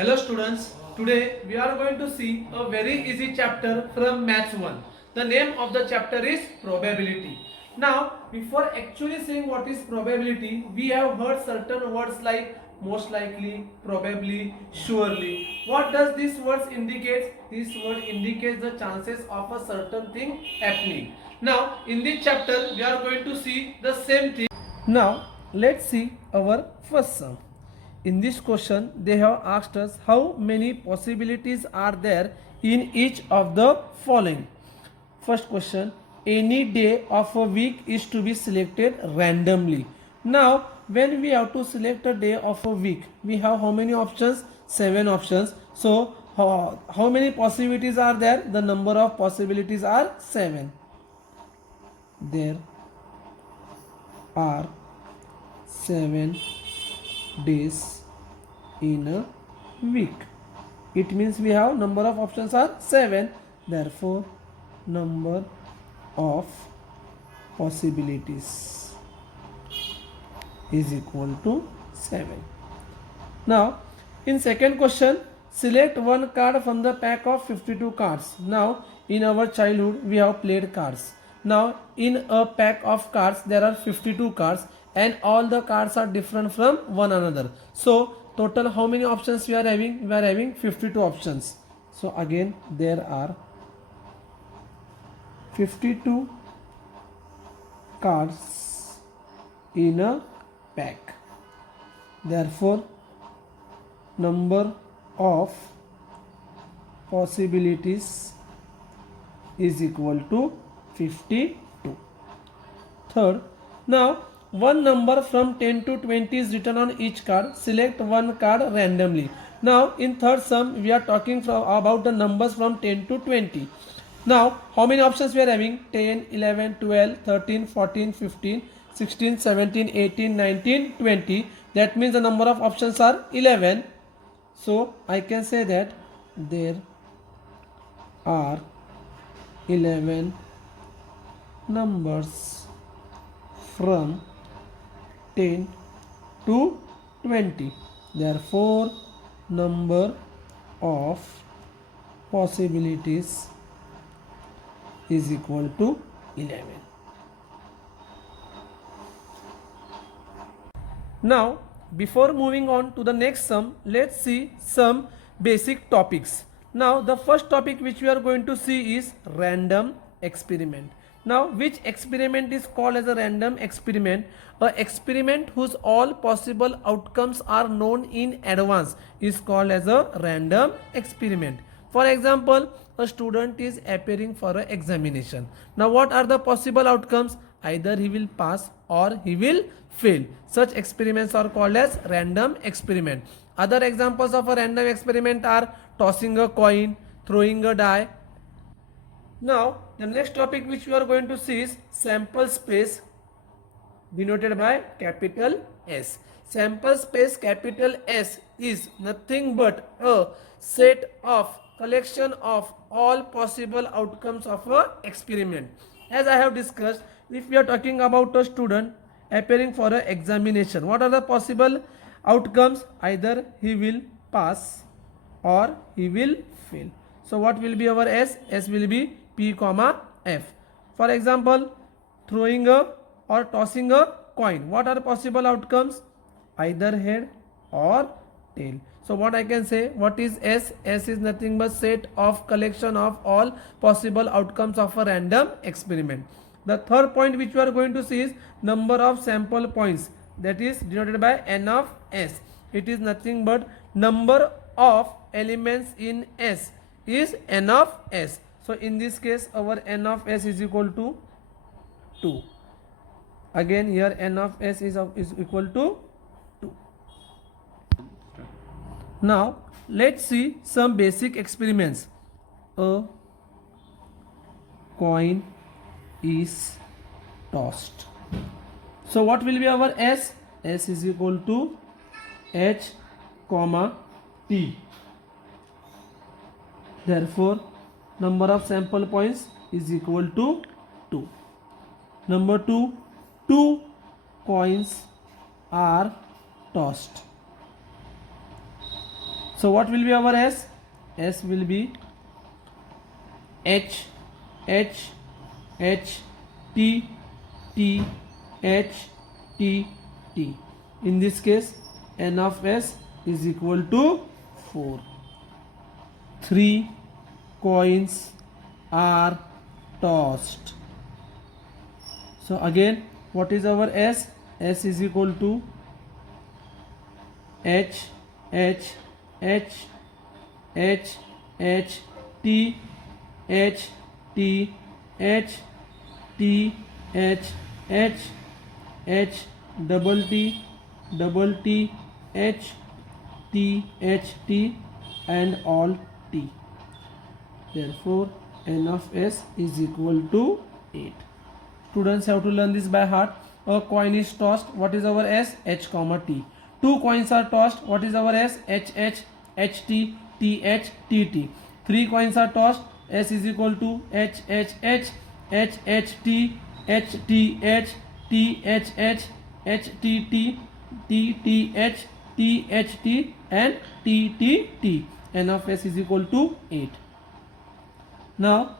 Hello students, today we are going to see a very easy chapter from Maths 1. The name of the chapter is probability. Now, before actually saying what is probability, we have heard certain words like most likely, probably, surely. What does these words indicate? This word indicates the chances of a certain thing happening. Now, in this chapter, we are going to see the same thing. Now, let's see our first sum. In this question, they have asked us how many possibilities are there in each of the following. First question, any day of a week is to be selected randomly. Now, when we have to select a day of a week, we have how many options? 7 options. So, how many possibilities are there? The number of possibilities are 7. There are 7 days in a week. It means we have number of options are 7. Therefore, number of possibilities is equal to 7. Now, in second question, select one card from the pack of 52 cards. Now, in our childhood, we have played cards. Now, in a pack of cards, there are 52 cards and all the cards are different from one another. So, total how many options we are having? We are having 52 options. So, again, there are 52 cards in a pack. Therefore, number of possibilities is equal to 52. Third, now one number from 10 to 20 is written on each card. Select one card randomly. Now in third sum we are talking about the numbers from 10 to 20. Now how many options we are having? 10, 11, 12, 13, 14, 15, 16, 17, 18, 19, 20. That means the number of options are 11. So I can say that there are 11 numbers from 10 to 20. Therefore, number of possibilities is equal to 11. Now, before moving on to the next sum, let's see some basic topics. Now, the first topic which we are going to see is random experiment. Now, which experiment is called as a random experiment? A experiment whose all possible outcomes are known in advance is called as a random experiment. For example, a student is appearing for an examination. Now, what are the possible outcomes? Either he will pass or he will fail. Such experiments are called as random experiment. Other examples of a random experiment are tossing a coin, throwing a die. Now, the next topic which we are going to see is sample space, denoted by capital S. Sample space capital S is nothing but a set of collection of all possible outcomes of a experiment. As I have discussed, if we are talking about a student appearing for an examination, what are the possible outcomes? Either he will pass or he will fail. So what will be our S? S will be P comma F. For example, throwing a or tossing a coin. What are possible outcomes? Either head or tail. So what I can say, what is S? S is nothing but set of collection of all possible outcomes of a random experiment. The third point which we are going to see is number of sample points, that is denoted by N of S. It is nothing but number of elements in S is N of S. So in this case our N of S is equal to 2. Again here N of S is equal to 2. Now let's see some basic experiments. A coin is tossed. So what will be our S? S is equal to H comma T. Therefore, number of sample points is equal to 2. Number 2, 2 coins are tossed. So what will be our S? S will be H, H, H, T, T, H, T, T. In this case, N of S is equal to 4. 3 coins are tossed. So again, what is our S? S is equal to H, H, H, H, H, T, H, T, H, T, H, H, H, double T, H, T, H, T, and all T. Therefore, N of S is equal to 8. Students have to learn this by heart. A coin is tossed. What is our S? H comma T. 2 coins are tossed. What is our S? H, H, H, T, T, H, T, T. 3 coins are tossed. S is equal to H, H, H, H, H, T, H, T, H, T, H, H, H, T, T, T, T, H, T, H, T, and T, T, T. N of S is equal to 8. Now,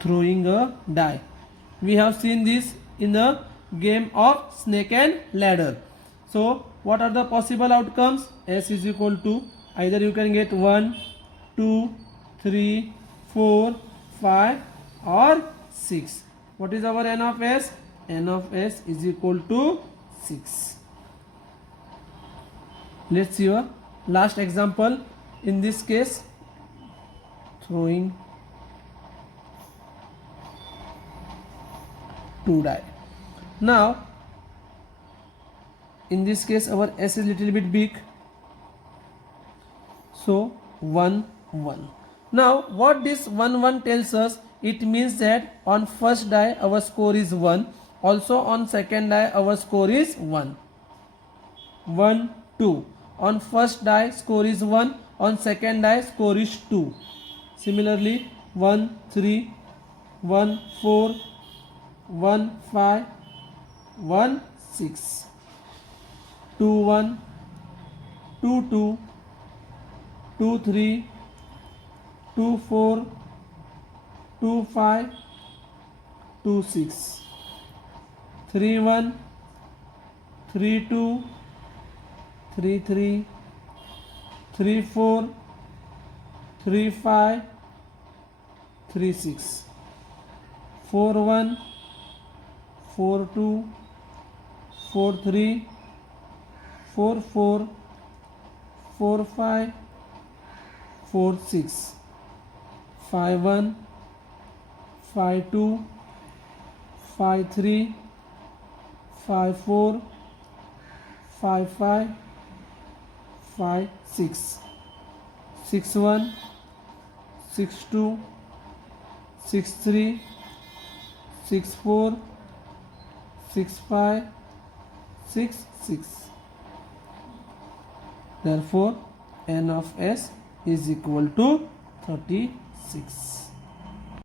throwing a die. We have seen this in the game of snake and ladder. So, what are the possible outcomes? S is equal to, either you can get 1, 2, 3, 4, 5 or 6. What is our N of S? N of S is equal to 6. Let's see your last example. In this case, throwing 2 die. Now, in this case, our S is little bit big. So, 1, 1. Now, what this 1, 1 tells us, it means that on first die our score is 1. Also on second die our score is 1. 1, 2. On first die score is 1. On second die score is 2. Similarly, 1, 3, 1, 4, 1, 5, 1, 6, 2, 1, 2, 2, 2, 3, 2, 4, 2, 5, 2, 6, 3, 1, 3, 2, 3, 3, 3, 4, 3, 5, 3, 6, 4, 1, 4, 2, 4, 3, 4, 4, 4, 5, 4, 6, 5, 1, 5, 2, 5, 3, 5, 4, 5, 5, 5, 6, 6, 1, 6, 2, 6, 3, 6, 4, 6, 5, 6, 6. Therefore, N of S is equal to 36.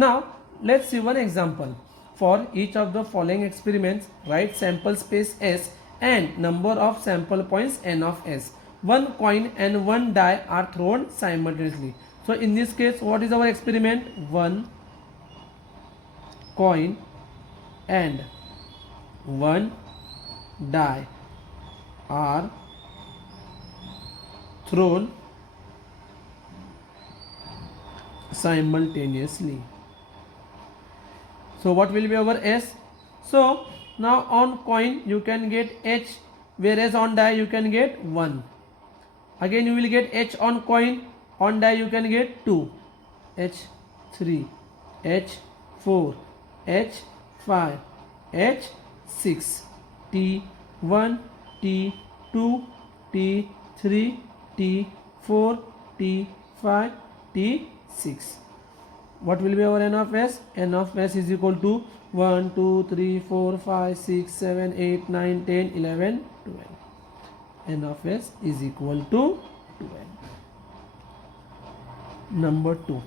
Now, let's see one example. For each of the following experiments, write sample space S and number of sample points N of S. One coin and one die are thrown simultaneously. So, in this case, what is our experiment? One coin and one die are thrown simultaneously. So what will be our S? So now on coin you can get H, whereas on die you can get 1. Again you will get H on coin, on die you can get 2, H3, H4, H5, H6, T1, T2, T3, T4, T5, T6. What will be our N of S? N of S is equal to 1, 2, 3, 4, 5, 6, 7, 8, 9, 10, 11, 12. N of S is equal to 12. Number 2.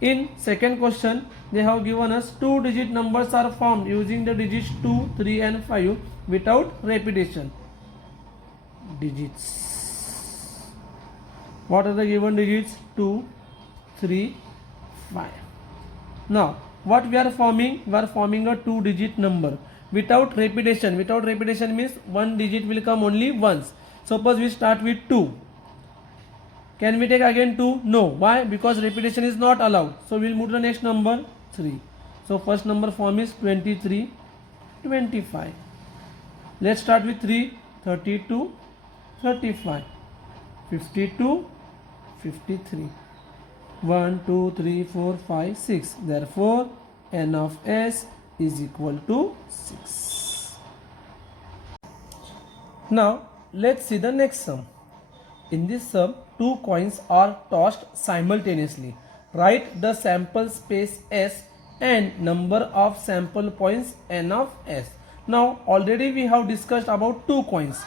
In second question, they have given us 2-digit numbers are formed using the digits 2, 3 and 5 without repetition. Digits What are the given digits? 2, 3, 5. Now what we are forming? We are forming a 2-digit number without repetition. Without repetition means one digit will come only once. Suppose we start with 2. Can we take again 2? No. Why? Because repetition is not allowed. So we will move to the next number 3. So first number form is 23, 25. Let's start with 3. 32, 35, 52, 53. 1, 2, 3, 4, 5, 6. Therefore n of s is equal to 6. Now let's see the next sum. In this sum, 2 coins are tossed simultaneously. Write the sample space S and number of sample points n of s. Now already we have discussed about 2 coins.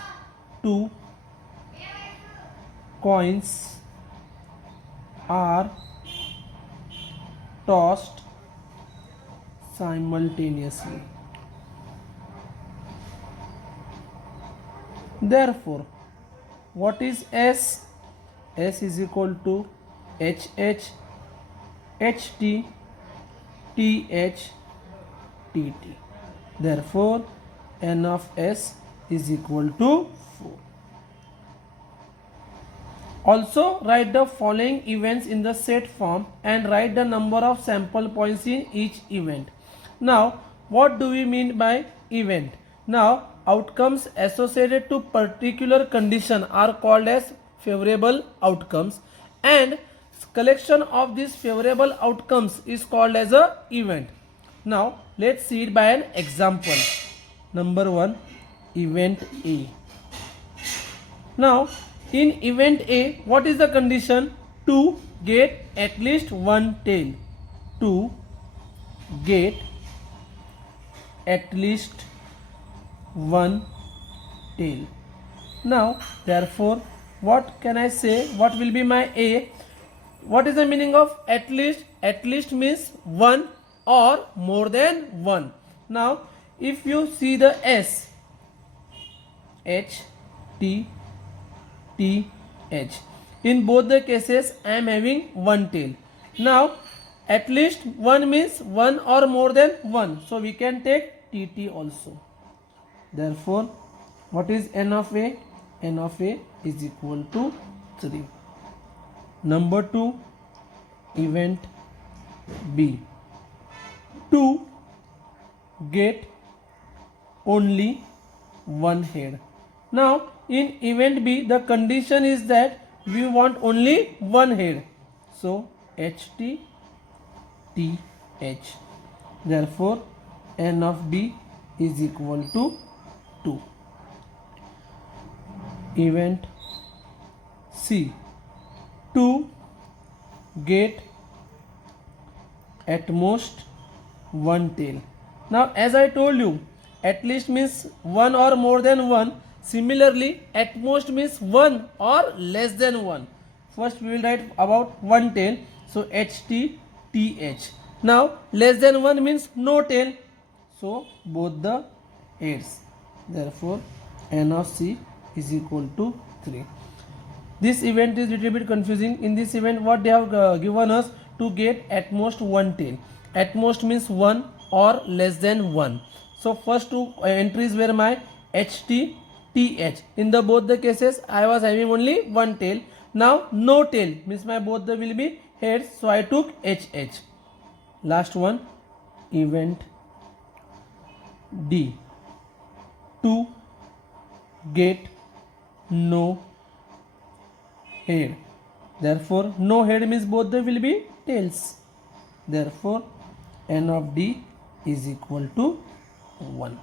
2 coins are tossed simultaneously. Therefore, what is S? S is equal to HH, HT, TH, TT. Therefore, n of S is equal to 4. Also write the following events in the set form and write the number of sample points in each event. Now what do we mean by event? Now outcomes associated to particular condition are called as favorable outcomes, and collection of these favorable outcomes is called as a event. Now let's see it by an example. Number 1, event A. Now in event A, what is the condition? To get at least one tail. To get at least one tail. Now therefore what can I say? What will be my A? What is the meaning of at least? At least means one or more than one. Now if you see the S, H, T, T, H, in both the cases I am having one tail. Now at least one means one or more than one, so we can take TT also. Therefore what is n of A? N of A is equal to 3. Number 2, event B. To get only one head. Now in event B, the condition is that we want only one head. So HT, TH. Therefore n of B is equal to 2. Event C. To get at most one tail. Now as I told you, at least means one or more than one. Similarly, at most means one or less than one. First we will write about one tail. So HT, TH. Now less than one means no tail. So both the heads. Therefore n of C is equal to 3. This event is little bit confusing. In this event what they have given us? To get at most one tail. At most means one or less than one. So first two entries were my HT, TH. In the both the cases I was having only one tail. Now no tail means my both the will be heads, so I took HH. Last one, event D. To get no head. Therefore no head means both the will be tails. Therefore n of D is equal to 1.